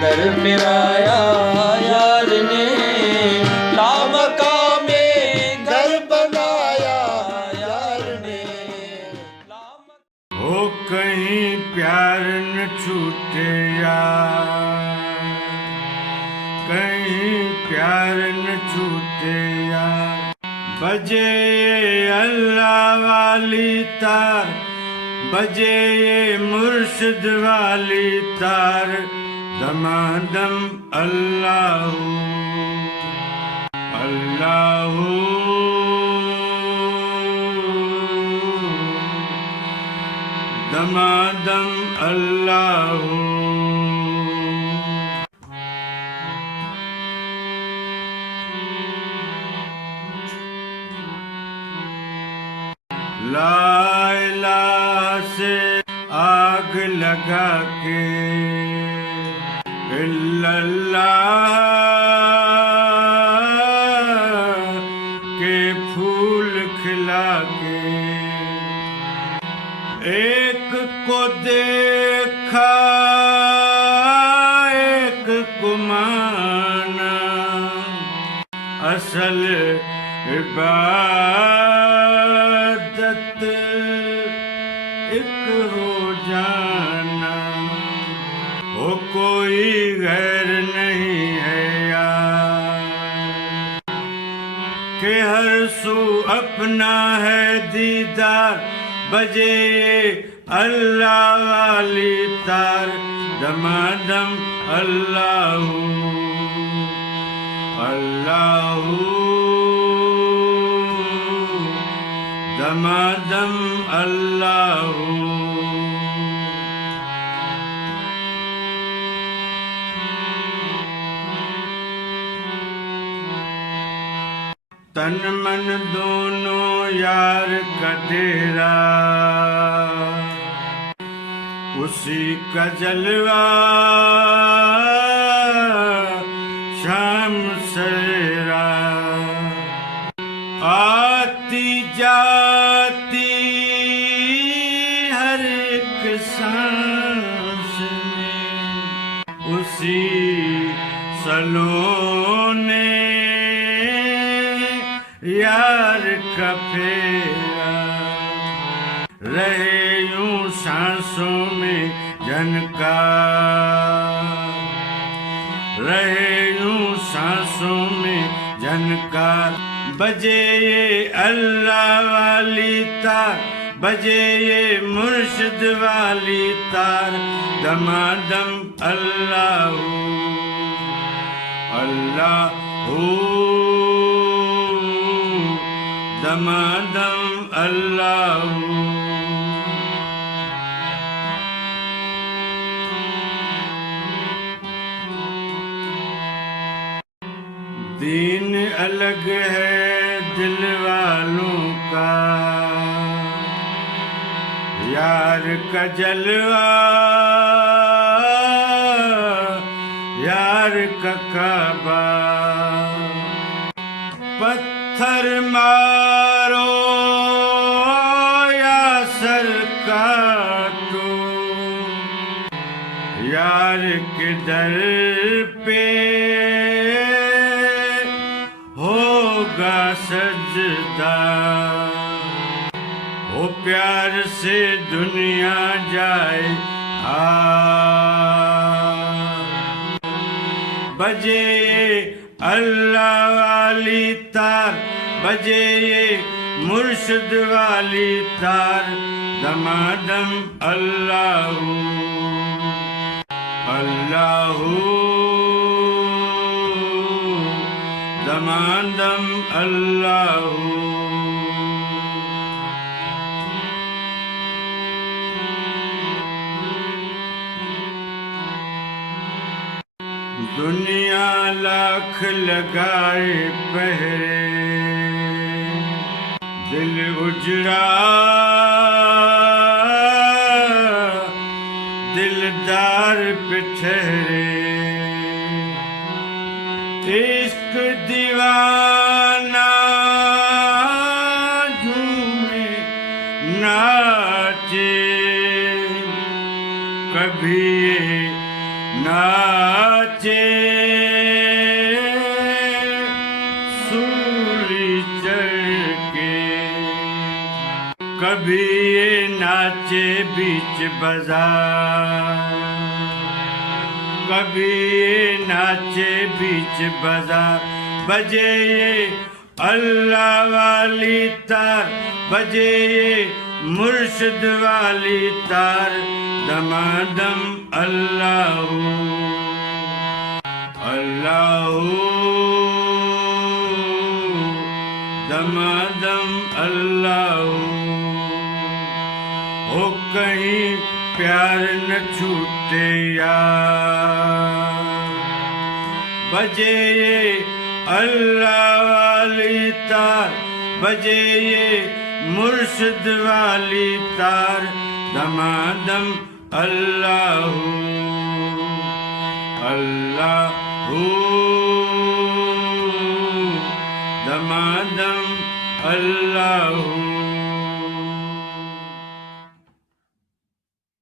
दर फिराया यार ने, लामका में घर बनाया यार ने। हो कहीं प्यार न छूटे यार, कहीं प्यार न छूटे यार। बजे अल्लाह वाली तार, बजे ये मुर्शिद वाली तार, दमादम अल्लाहू अल्लाहू दमादम अल्लाहू। ला इलाहा से आग लगा के, इल्लल्लाह के फूल खिला के, एक को देखा एक को माना, असल इबादत एक हो जाना। वो कोई गैर नहीं है यार, कि हर सू अपना है दीदार। बजे अल्लाह वाली तार, दमादम अल्लाहू अल्लाहू दमादम अल्लाहू। तन मन दोनों यार का डेरा, उसी का जलवा शाम सवेरा। आती जाती हर एक सांस में, उसी सलोने यार का फेरा। रहे यूं सांसों में झनकार, रहे यूं सांसों में झनकार। बजे ये अल्लाह वाली तार, बजे ये मुर्शिद वाली तार, दमादम अल्लाहू अल्लाहू दमादम अल्लाहू। दीन अलग है दिल वालों का, यार का जलवा यार का काबा। पत्थर मारो या सर काटो, यार के दर पे होगा सजदा। वो प्यार से दुनिया जाए बजे अल्लाह वाली तार, बजे ये मुर्शिद वाली तार, दमादम अल्लाहू अल्लाहू दमादम अल्लाहू। दुनिया लाख लगाए पहरे, दिल उजड़ा दिलदार पे ठहरे। इश्क दीवाना झूमे नाचे, कभी ये ना नाचे सूली चढ़ के, कभी ये नाचे बीच बाजार, कभी ये नाचे बीच बाजार। बजे ये अल्लाह वाली तार, बजे ये मुर्शिद वाली तार, दमादम अल्लाह अल्लाह, दमादम अल्लाह। हो कहीं प्यार न छूटे यार, बजे ये अल्लाह वाली तार, बजे ये मुर्शिद वाली तार, दमादम अल्लाह अल्लाह, दमादम अल्लाह।